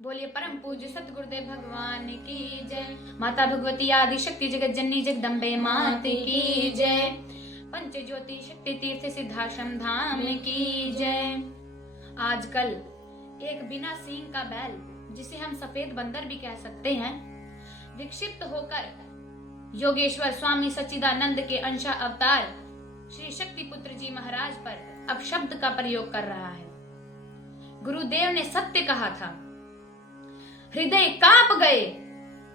बोलिए परम पूज्य सत गुरुदेव भगवान की जय। माता भगवती आदि शक्ति जगत जननी जगदम्बे मात की जय। पंच ज्योति शक्ति तीर्थ सिद्धाश्रम धाम की जय। आजकल एक बिना सींग का बैल, जिसे हम सफेद बंदर भी कह सकते हैं, विक्षिप्त होकर योगेश्वर स्वामी सच्चिदानंद के अंशा अवतार श्री शक्ति पुत्र जी महाराज पर अपशब्द का प्रयोग कर रहा है। गुरुदेव ने सत्य कहा था, हृदय कांप गए,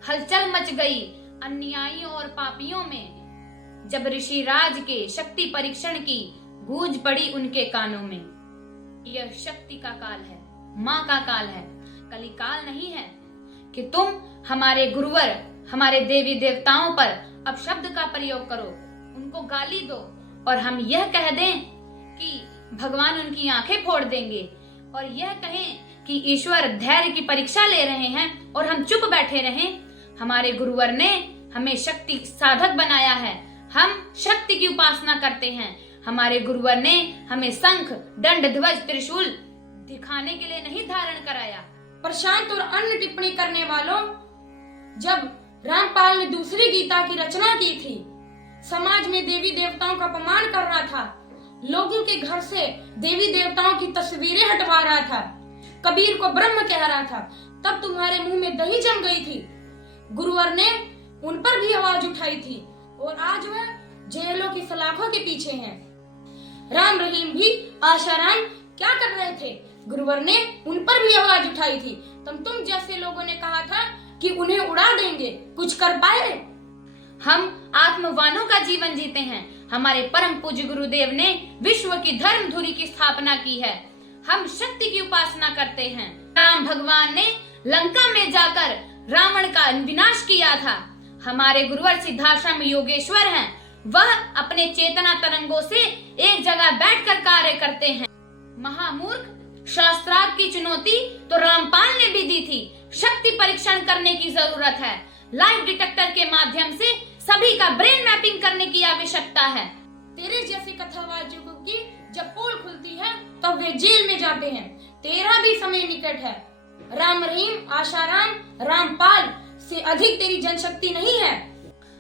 हलचल मच गई अन्यायियों और पापियों में, जब ऋषि राज के शक्ति परीक्षण की गूंज पड़ी उनके कानों में। यह शक्ति का काल है, माँ का काल है, कली काल नहीं है कि तुम हमारे गुरुवर, हमारे देवी देवताओं पर अपशब्द का प्रयोग करो, उनको गाली दो और हम यह कह दें कि भगवान उनकी आंखें फोड़ देंगे, और यह कहें कि ईश्वर धैर्य की परीक्षा ले रहे हैं और हम चुप बैठे रहें। हमारे गुरुवर ने हमें शक्ति साधक बनाया है, हम शक्ति की उपासना करते हैं। हमारे गुरुवर ने हमें शंख, दंड, ध्वज, त्रिशूल दिखाने के लिए नहीं धारण कराया। प्रशांत और अन्य टिप्पणी करने वालों, जब रामपाल ने दूसरी गीता की रचना की थी, समाज में देवी देवताओं का अपमान कर रहा था, लोगों के घर से देवी देवताओं की तस्वीरें हटवा रहा था, कबीर को ब्रह्म कह रहा था, तब तुम्हारे मुंह में दही जम गई थी। गुरुवर ने उन पर भी आवाज उठाई थी और आज वह जेलों की सलाखों के पीछे हैं। राम रहीम भी आशाराम क्या कर रहे थे? गुरुवर ने उन पर भी आवाज उठाई थी, तुम जैसे लोगों ने कहा था कि उन्हें उड़ा देंगे, कुछ कर पाए? हम आत्मवानों का जीवन जीते हैं। हमारे परम पूज्य गुरुदेव ने विश्व की धर्म धुरी की स्थापना की है। हम शक्ति की उपासना करते हैं। राम भगवान ने लंका में जाकर रावण का विनाश किया था। हमारे गुरुवर सिद्धाश्रम योगेश्वर हैं, वह अपने चेतना तरंगों से एक जगह बैठकर कार्य करते हैं। महामूर्ख, शास्त्रार्थ की चुनौती तो रामपाल ने भी दी थी। शक्ति परीक्षण करने की जरूरत है। लाइव डिटेक्टर के माध्यम से सभी का ब्रेन मैपिंग करने की आवश्यकता है। तेरे जैसे कथावाचकों की जब पोल खुलती है तब तो वे जेल में जाते हैं। तेरा भी समय निकट है। राम रहीम, आशाराम, रामपाल से अधिक तेरी जनशक्ति नहीं है।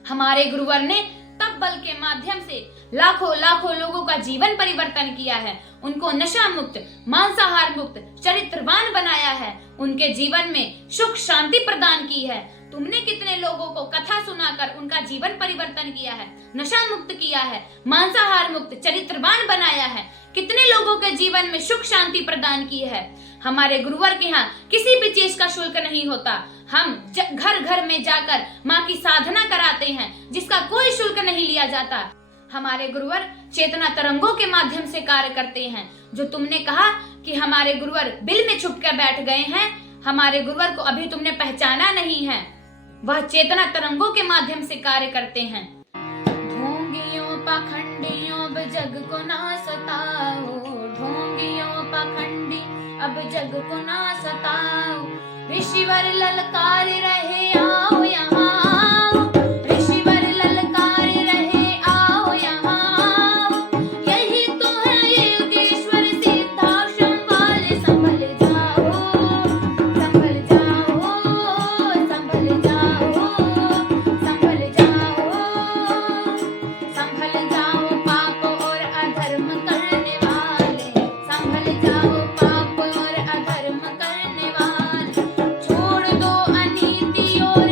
हमारे गुरुवर ने तप बल के माध्यम से लाखों लाखों लोगों का जीवन परिवर्तन किया है। उनको नशा मुक्त, मांसाहार मुक्त, चरित्रवान बनाया है। उनके जीवन में सुख शांति प्रदान की है। तुमने कितने लोगों को कथा सुनाकर उनका जीवन परिवर्तन किया है, नशा मुक्त किया है, मांसाहार मुक्त, चरित्रवान बनाया है। कितने लोगों के जीवन में सुख शांति प्रदान की है। हमारे गुरुवर के यहाँ किसी भी चीज का शुल्क नहीं होता। हम घर घर में जाकर माँ की साधना कराते हैं, जिसका कोई शुल्क नहीं लिया जाता। हमारे गुरुवर चेतना तरंगों के माध्यम से कार्य करते हैं। जो तुमने कहा कि हमारे गुरुवर बिल में छुप कर बैठ गए हैं, हमारे गुरुवर को अभी तुमने पहचाना नहीं है। वह चेतना तरंगों के माध्यम से कार्य करते हैं। ढोंगियों पाखंडियों अब जग को ना सताओ, ढोंगियों पाखंडी अब जग को ना सताओ, ऋषिवर ललकार रहे आओ यहाँ, ऋषिवर ललकार रहे आओ यहाँ, यही तो है योगेश्वर सिद्धाश्रम वाले। संभल जाओ, संभल जाओ, संभल जाओ, संभल जाओ, संभल जाओ पाप और अधर्म करने वाले, संभल जाओ पाप और अधर्म करने वाले, छोड़ दो अनीति और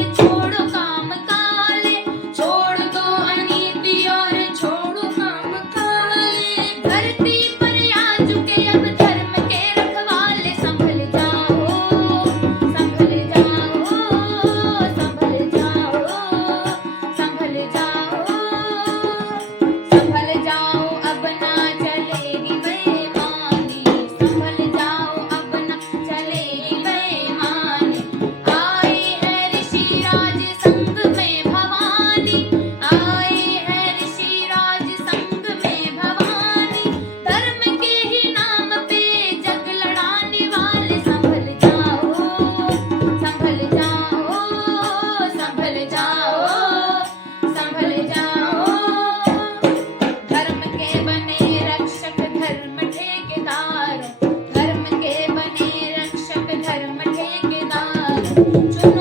जो